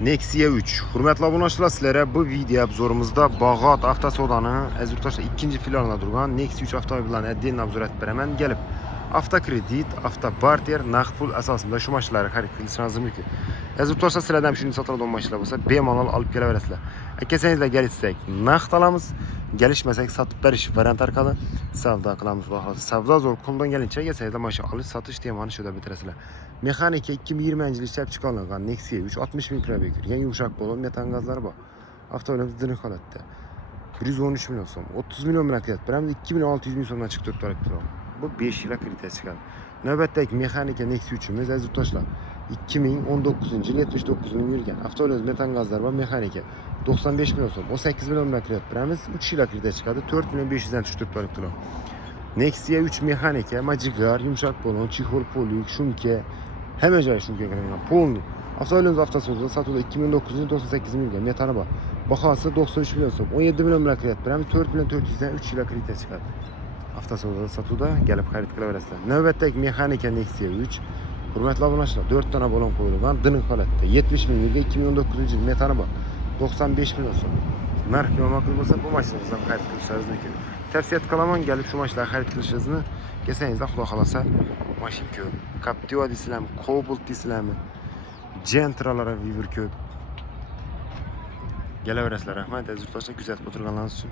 Nexia 3. Hürmetli obunachilar, sizlarga bu video obzorumuzda Bağat Avtosodani Azurtaşda ikinci filialında durgan Nexia 3 avtomobillarni отдельно obzor etib beraman. Gelip avtokredit, avtobarter, naqd pul asosida shu mashinalarni xarid qilishingiz mumkin. Azurtaşda sizlardan shuni sotadigan mashinalar bo'lsa, bemalol olib kelaverasizlar. Akasingizlar gelishsak naqd olamiz, gelishmasak sotib berish variant orqali savdo qilamiz. Savdo zo'r qo'ldan kelincha akasingizlar mashina olish, sotish temani shuda bitirasizlar. Mexanika 2020 yil ishlab chiqarilgan Nexia 3 60 ming probeg yurgan yumshoq bo'lgan metan gazlari bor. Avtomobilimiz diniq holatda. 113 milyon so'm, 30 milyon bilan kredit beramiz, 2600 ming so'mdan chiqib turibdi. Bu 5 yilga kredit chiqadi. Navbatdagi mexanika Nexia 3'imiz Azurtaşlar 2019 yil 79 ming yurgan. Avtomobilimiz metan gazlari bor, mexanika 95 milyon so'm, 18 milyon bilan kredit beramiz, 3 yilga kredit chiqadi, 4 milyon 500 dan tushib turibdi. Nexia 3 mexanika, majigar, yumshoq bo'lgan, chexol, polik, shumka, hemen joyi shunga kirgan. Polni. Avtomobilimiz avtosozda sotuvda 2009 yil 98 mingga metani bor. Bahosi 93 milyon so'm, 17 milyon bilan kredit beramiz, 4 milyon 400 dan 3 yilga kredit chiqadi. Avtosozda sotuvda gelip xarid qilaverasizlar. Navbatdagi mexanika Nexia 3. Hurmatli obunachilar, 4 dona balon qo'yilgan, diniq holatda. 70 ming yilga 2019 yil metani bor. 95 milyon so'm. Narxi ma'qul bo'lsa, bu mashinani ham xarid qilishingiz mumkin. Tavsiya qilaman, gelip şu maşinlarni xarid qilishingizni. Kesangizlar, xudo xolasa, mashina ko'p. Captiva deysizlarmi, Cobalt deysizlarmi, Gentra'lara Viver ko'p. Kelaverasizlar, rahmat. Azurtaşda kuzatib o'tirganlaringiz uchun.